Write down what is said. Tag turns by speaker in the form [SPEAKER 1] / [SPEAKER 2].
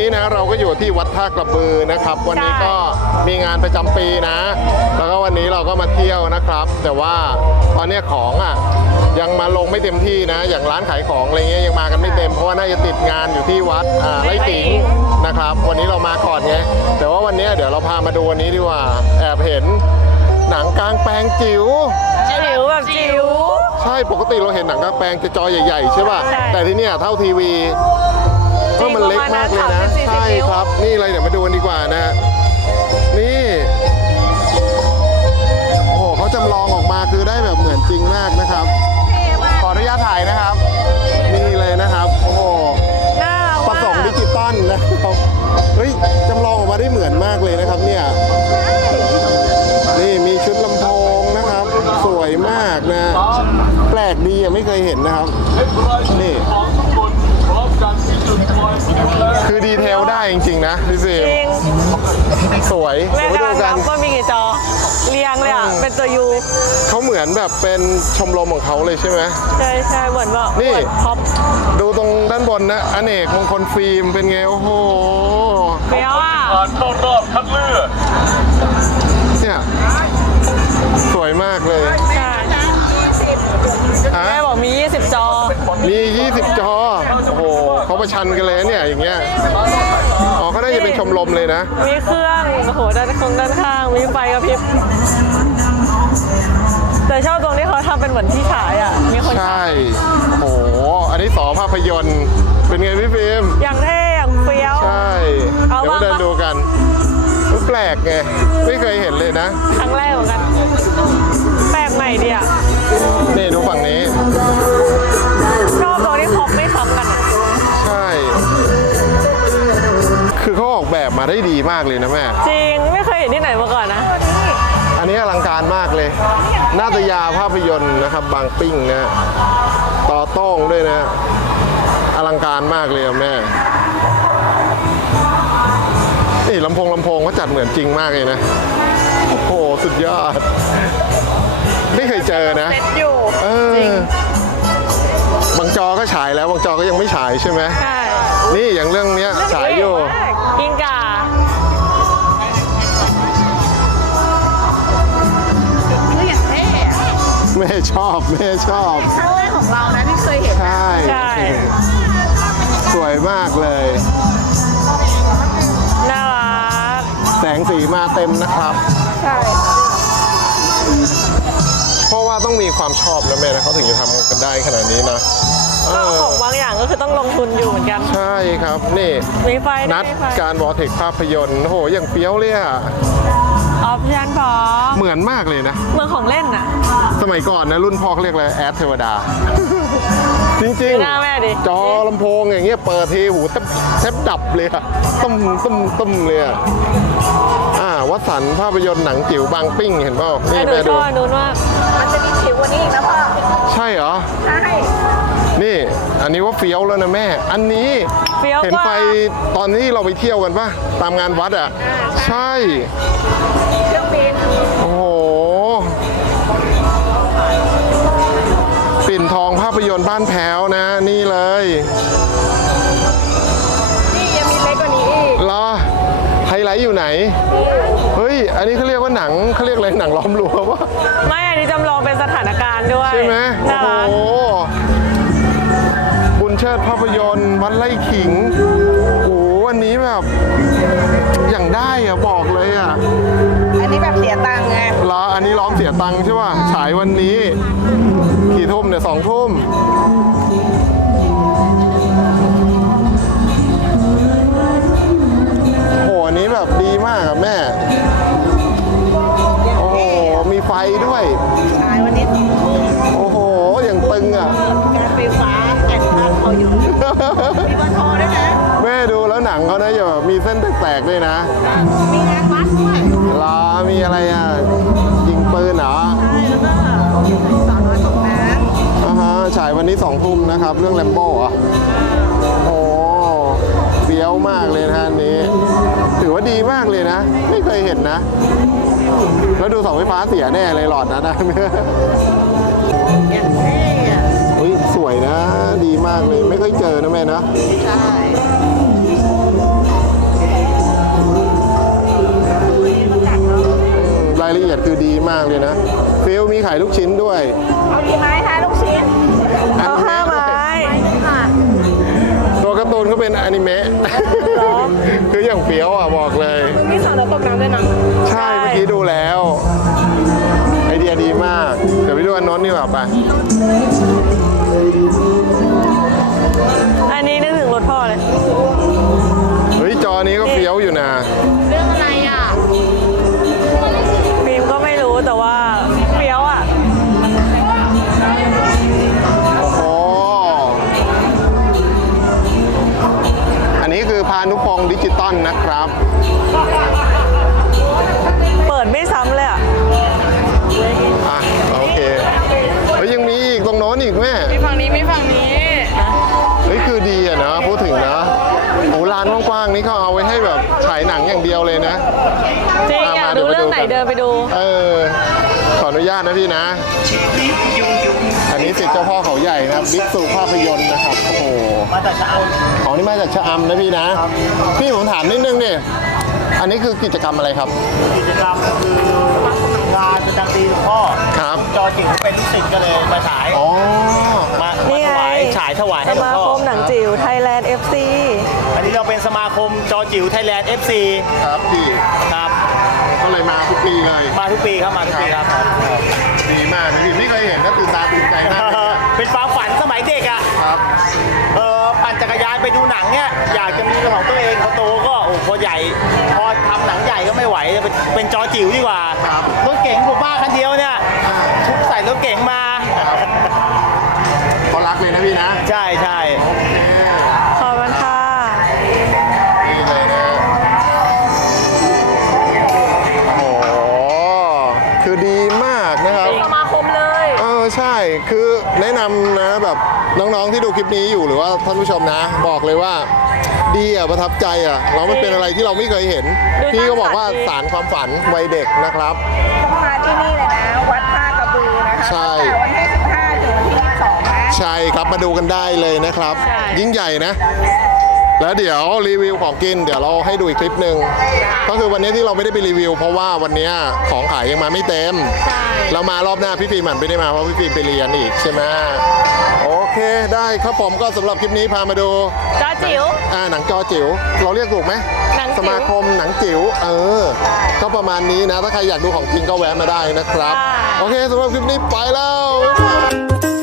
[SPEAKER 1] นี้นะเราก็อยู่ที่วัดท่ากระบือนะครับวันนี้ก็มีงานประจำปีนะแล้วก็วันนี้เราก็มาเที่ยวนะครับแต่ว่าตอนนี้ของยังมาลงไม่เต็มที่นะอย่างร้านขายของอะไรเงี้ยยังมากันไม่เต็มเพราะว่าน่าจะติดงานอยู่ที่วัดไร่สิงห์นะครับวันนี้เรามาก่อนไงแต่ว่าวันนี้เดี๋ยวเราพามาดูวันนี้ดีกว่าแอบเห็นหนังกลางแปลงจิ๋ว
[SPEAKER 2] แบบจิ๋ว
[SPEAKER 1] ใช่ปกติเราเห็นหนังกลางแปลงจะจอใหญ่ๆใช่ป่ะแต่ที่เนี่ยเท่าทีวีก็มันเล็กมากเลยนะใช่ครับนี่อะไรเดี๋ยวมาดูกันดีกว่านะนี่โอ้เขาจำลองออกมาคือได้แบบเหมือนจริงมากนะครับขออนุญาตถ่ายนะครับนี่เลยนะครับโอ้โหประสงค์ดิจิตอลนะครับเฮ้ยจำลองออกมาได้เหมือนมากเลยนะครับเนี่ยนี่มีชุดลำโพงนะครับสวยมากนะแปลกดีไม่เคยเห็นนะครับนี่คือดีเทลได้จริงๆนะพี่ฟิล์มสวย
[SPEAKER 2] แม่กำลังนับว่ามีกี่จอเรียงเลยเป็นตัวยู
[SPEAKER 1] เขาเหมือนแบบเป็นชมรมของเขาเลยใช่ไหม
[SPEAKER 2] ใช่เหมือนว่า
[SPEAKER 1] นี่
[SPEAKER 2] ท็อป
[SPEAKER 1] ดูตรงด้านบนนะอเนกมงคลฟิล์มเป็นไงโอ้โห
[SPEAKER 2] เปี้ยว
[SPEAKER 3] ผ่านเข้ารอบคัดเลือก
[SPEAKER 1] เนี่ยสวยมากเลย
[SPEAKER 2] แม่บอกมี20จอ
[SPEAKER 1] มี20จอโอ้โหเขาประชันกันเลยเนี่ยอย่างเงี้ยอ๋อเขาได้จะเป็นชมรมเลยนะ
[SPEAKER 2] มีเครื่องโอ้โหด้านข้างมีไฟกระพริบแต่ชอบตรงที่เขาทำเป็นเหมือนที่ฉายมีคน
[SPEAKER 1] ใช่โอ้โหอันนี้สอภาพยนตร์เป็นไงพี่ฟิล์ม
[SPEAKER 2] อย่างเท่อย่างเฟี้ยว
[SPEAKER 1] ใช่เดี๋ยวมาเดินดูกันแปลกไงไม่เคยเห็นเลยนะ
[SPEAKER 2] ครั้งแรกเหมือนกันแปลกใหม่ดี
[SPEAKER 1] นี่ดูฝั่งนี้
[SPEAKER 2] ชอบตรงที่พ็อปไม่ซ้ำกัน
[SPEAKER 1] ใช่คือเขาออกแบบมาได้ดีมากเลยนะแม่
[SPEAKER 2] จริงไม่เคยเห็นที่ไหนมาก่อนนะ
[SPEAKER 1] อันนี้อลังการมากเลยนาฏยาภาพยนตร์นะครับบางปิ้งนะต่อต้องด้วยนะอลังการมากเลยแม่นี่ลำโพงเขาจัดเหมือนจริงมากเลยนะโอ้โหสุดยอดไม่เคยเจอนะ
[SPEAKER 2] เซ็ตอยู่
[SPEAKER 1] จริงบางจอก็ฉายแล้วบางจอก็ยังไม่ฉายใช่ไหม
[SPEAKER 2] ใช่
[SPEAKER 1] นี่อย่างเรื่องนี้ฉายอยู่
[SPEAKER 2] กินกา
[SPEAKER 1] แม่ชอบ
[SPEAKER 4] ครั้งแรกของเรานะที่เคยเห็น
[SPEAKER 1] ใช่สวยมากเลย
[SPEAKER 2] น่ารัก
[SPEAKER 1] แสงสีมาเต็มนะครับ
[SPEAKER 2] ใช่
[SPEAKER 1] เพราะว่าต้องมีความชอบนะแม่นะเขาถึงจะทำกันได้ขนาดนี้นะ
[SPEAKER 2] ของบางอย่างก็คือต้องลงทุนอยู่เหมือนกัน
[SPEAKER 1] ใช่ครับนี่
[SPEAKER 2] มีไฟ
[SPEAKER 1] นัดการวอลเทคภาพยนตร์โอ้โหอย่างเปี้ยวเลย
[SPEAKER 2] ออปชั่นพอ
[SPEAKER 1] เหมือนมากเลยนะ
[SPEAKER 2] เมืองของเล่น
[SPEAKER 1] สมัยก่อนนะรุ่นพ่อเขาเรียกอะไรแอดเทวดาจริง
[SPEAKER 2] ๆหน้าแม่ดิ
[SPEAKER 1] จอลำโพงอย่างเงี้ยเปิดทีหูแทบดับเลยตุ้มเลยวัดสันภาพยนตร์หนังจิ๋วบางปิ้งเห็นเปล่า
[SPEAKER 2] นี่แม่ดูนู้นว่า
[SPEAKER 4] มันจะมีจิ๋วกว่านี้อีกนะพ่อ
[SPEAKER 1] ใช่เหรอ
[SPEAKER 4] ใช่
[SPEAKER 1] นี่อันนี้ว่าเฟี้ยวแล้วนะแม่อันนี้เห็นไฟตอนที่เราไปเที่ยวกันป่ะตามงานวัดใช่
[SPEAKER 4] เครื่องบิน
[SPEAKER 1] โอ้โหปิ่นทองภาพยนตร์บ้านแพ้วนะนี่เลย
[SPEAKER 4] นี่ยังมีเล็กกว่านี้อีก
[SPEAKER 1] เหรอไฮไลท์อยู่ไหนเฮ้ยอันนี้เขาเรียกว่าหนังเขาเรียกอะไรหนังล้อมรั้ววะ
[SPEAKER 2] ไม่อันนี้จำลองเป็นสถานการณ์ด้วย
[SPEAKER 1] ใช่ไหมโอ้โหบุญเชิดภาพยนตร์วัดไร่ขิงโอ้อันนี้แบบอย่างได้บอกเลย
[SPEAKER 4] อันนี้แบบเสียตังค์ไง
[SPEAKER 1] เหรออันนี้ล้อมเสียตังค์ใช่ป่ะฉายวันนี้กี่ทุ่มเนี่ย2 ทุ่มโอ้อันนี้แบบดีมากแม่โอ้โหมีไฟด้วย
[SPEAKER 4] ฉายวันนี้
[SPEAKER 1] โอ้โหอย่างตึง
[SPEAKER 4] การไฟฟ้าแอนบ้านเขาอยู่มีบอลโทด้วยนะ
[SPEAKER 1] แม่ดูแล้วหนังเขานะอย่าแบบมีเส้นแตกๆด้วยนะ
[SPEAKER 4] มีงานวัดด้วย
[SPEAKER 1] รอมีอะไรยิงปืนเหรอ
[SPEAKER 4] ใช่แล้วก็สอนน้อยตกน้
[SPEAKER 1] ำฉายวันนี้2 ทุ่มนะครับเรื่องแลมโบ้โอ้เฟี้ยวมากเลยนะอันนี้ถือว่าดีมากเลยนะไม่เคยเห็นนะแล้วดูเสาไฟฟ้าเสียแน่เลยหลอดนะ
[SPEAKER 4] อย่างเท่
[SPEAKER 1] อุ้ยสวยนะดีมากเลยไม่เคยเจอนะแม่นะ
[SPEAKER 4] ใช่
[SPEAKER 1] มากเลยนะฟิลมีขายลูกชิ้นด้วย
[SPEAKER 4] เอากี่ไม้คะลูกชิ้น
[SPEAKER 2] เอา5 ไม้
[SPEAKER 4] ค่ะ
[SPEAKER 1] ตัวการ์ตูนเขาเป็นอนิเมะ คืออย่างเฟี้ยวอ่ะบอกเลย
[SPEAKER 2] มีสอนแล้วตกน้ำด้วยนะ
[SPEAKER 1] ใช่เมื่อกี้ดูแล้ว ไอเดียดีมาก เดี๋ยวไปดูอันโน้นนี่แบบไป
[SPEAKER 2] อันนี้นึกถึงรถพ่อเลย
[SPEAKER 1] เฮ้ยจอนี้ก็เฟี้ยวอยู่นะ
[SPEAKER 4] เรื่องอะไรอ่ะ
[SPEAKER 2] ฟิล์มก็ไม่รู้แต่ว่าเฟี้ยวอ่ะ
[SPEAKER 1] โอ้โหอันนี้คือพานุพงศ์ดิจิตอลนะครับ
[SPEAKER 2] เปิดไม่ซ้ำเลยอ่ะ
[SPEAKER 1] อ่ะโอเคเฮ้ยยังมีอีกตรงโน้นอีกแม่
[SPEAKER 2] มีฝั่งนี้มีฝั่งนี้
[SPEAKER 1] เฮ้ยคือดีอะนะพูดถึงนะโอ้ลานกว้างๆนี่เขาเอาไว้ให้แบบฉายหนังอย่างเดียวเลยนะ
[SPEAKER 2] จริงอยากดูเรื่องไหนเดินไปดู
[SPEAKER 1] เออขออนุญาตนะพี่นะ อันนี้สิทธิ์เจ้าพ่อเขาใหญ่นะครับบิ๊กซูภาพยนตร์นะครับโอ้โหมาจากชะอำอ๋อนี่มาจากชะอำนะพี่นะ พี่ผมถามนิดนึงดิอันนี้คือกิจกรรมอะไรครับ
[SPEAKER 5] กิจกรรมคืองานประจำปีหลวงพ่อ
[SPEAKER 1] ครับ
[SPEAKER 5] จอจิ๋วเป็นลูกศิษย์ก็เลยมาฉาย
[SPEAKER 1] อ๋อ
[SPEAKER 5] มา
[SPEAKER 2] นี่ไง
[SPEAKER 5] ถวายฉายถวาย
[SPEAKER 2] ส
[SPEAKER 5] ให้หลวง
[SPEAKER 2] มา
[SPEAKER 5] พ่อ
[SPEAKER 2] คมหนังจิ๋วไทยแลนด์ FC
[SPEAKER 5] อันนี้เราเป็นสมาคมจอจิ๋วไทยแลนด์ FC
[SPEAKER 1] ครับพี่
[SPEAKER 5] ครับ
[SPEAKER 1] ก็เลยมาทุกปีเลย
[SPEAKER 5] มาทุกปีครับมาทุกปีครับ
[SPEAKER 1] ดีมากนะพี่ไม่เคยเห็นก็ตื่นตาตื่นใจมากเลยนะ
[SPEAKER 5] เป็นความฝันสมัยเด็กอ่ะ
[SPEAKER 1] ครับ
[SPEAKER 5] ปั่นจักรยานไปดูหนังเนี่ยอยากจะมีเป็นของตัวเองพอโตก็โอ้พอใหญ่พอทำหนังใหญ่ก็ไม่ไหวเป็นจอจิ๋วดีกว่า
[SPEAKER 1] ครับ
[SPEAKER 5] รถเก๋งผมบ้าคันเดียวเนี่ยทุบใส่รถเก๋งมา
[SPEAKER 1] เขารักเลยนะพี่นะ
[SPEAKER 5] ใช่ใช่
[SPEAKER 2] ขอบคุณค่ะ
[SPEAKER 1] นี่เลยนะ โอ้โห คือดีมากนะครับ
[SPEAKER 2] สมาคมเลย
[SPEAKER 1] ใช่ คือแนะนำนะแบบน้องๆที่ดูคลิปนี้อยู่หรือว่าท่านผู้ชมนะ บอกเลยว่าดีอ่ะประทับใจอ่ะแล้วมันเป็นอะไรที่เราไม่เคยเห็น พี่ก็บอกว่าสารความฝันวัยเด็กนะครับ
[SPEAKER 4] ต้องมาที่นี่เลยนะ วัดท่ากระบือนะคะ
[SPEAKER 1] ใช่
[SPEAKER 4] ตั้งแต่วันที่15ถึงวันที่22นะ
[SPEAKER 1] ใช่ครับมาดูกันได้เลยนะครับ
[SPEAKER 2] ใช่
[SPEAKER 1] ยิ่งใหญ่นะ แล้วเดี๋ยวรีวิวของกินเดี๋ยวเราให้ดูอีกคลิปหนึ่งก็คือวันนี้ที่เราไม่ได้ไปรีวิว เพราะว่าวันนี้ของขายยังมาไม่เต็ม
[SPEAKER 2] ใช่
[SPEAKER 1] เรามารอบหน้าพี่ฟิล์มมันไม่ได้มาเพราะพี่ฟิล์มไปเรียนอีกใช่ไหมโอเคได้ครับผมก็สำหรับคลิปนี้พามาดู
[SPEAKER 2] จอจิ๋ว
[SPEAKER 1] หนังจอจิ๋วเราเรียกถูกไหม
[SPEAKER 2] หนังจิ๋ว
[SPEAKER 1] สมาคมหนังจิ๋วก็ประมาณนี้นะ ถ้าใครอยากดูของจริงก็แวะมาได้นะครับ
[SPEAKER 2] ใช่
[SPEAKER 1] โอเคสำหรับคลิปนี้ไปแล้วบ๊ายบาย